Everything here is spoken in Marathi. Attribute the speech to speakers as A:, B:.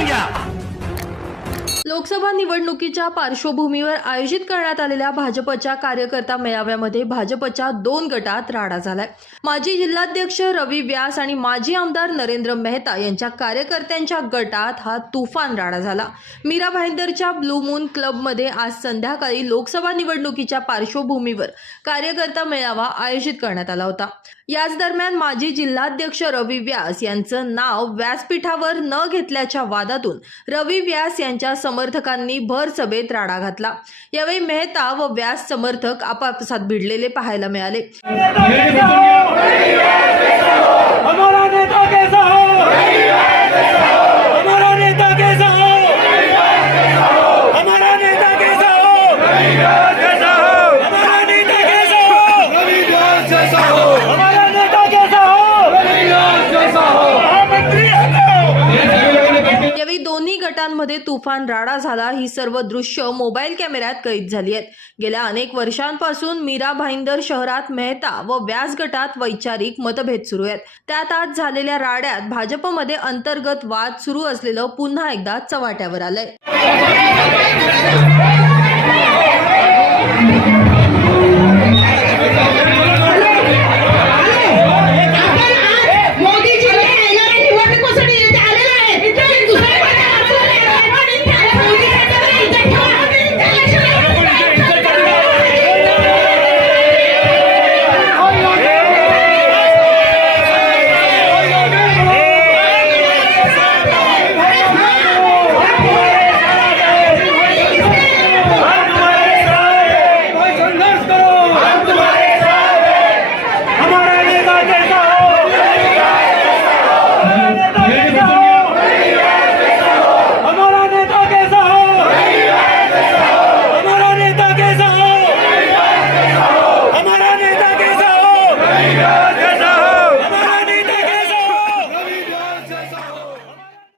A: Hallelujah.
B: लोकसभा निवडणुकीच्या पार्श्वभूमीवर आयोजित करण्यात आलेल्या भाजपच्या कार्यकर्ता मेळाव्यामध्ये भाजपच्या दोन गटात राडा झालाय. माजी जिल्हाध्यक्ष रवी व्यास आणि माजी आमदार नरेंद्र मेहता यांच्या कार्यकर्त्यांच्या गटात हा तुफान राडा झाला. मीरा भाईंदरच्या ब्लू मून क्लबमध्ये आज संध्याकाळी लोकसभा निवडणुकीच्या पार्श्वभूमीवर कार्यकर्ता मेळावा आयोजित करण्यात आला होता. याच दरम्यान माजी जिल्हाध्यक्ष रवी व्यास यांचं नाव व्यासपीठावर न घेतल्याच्या वादातून रवी व्यास यांच्या समर्थकांनी भर सभेत राडा घातला यावेळी मेहता व व्यास समर्थक आपापसात भिडलेले पाहायला मिळाले दोन्ही तुफान राडा झाला. ही सर्व दृश्य मोबाईल कॅमेऱ्यात कैद झाली आहेत. गेल्या अनेक वर्षांपासून मीरा भाईंदर शहरात मेहता व व्यास गटात वैचारिक मतभेद सुरू आहेत. त्यात आज झालेल्या राड्यात भाजपमध्ये अंतर्गत वाद सुरू असलेलं पुन्हा एकदा चव्हाट्यावर आलंय.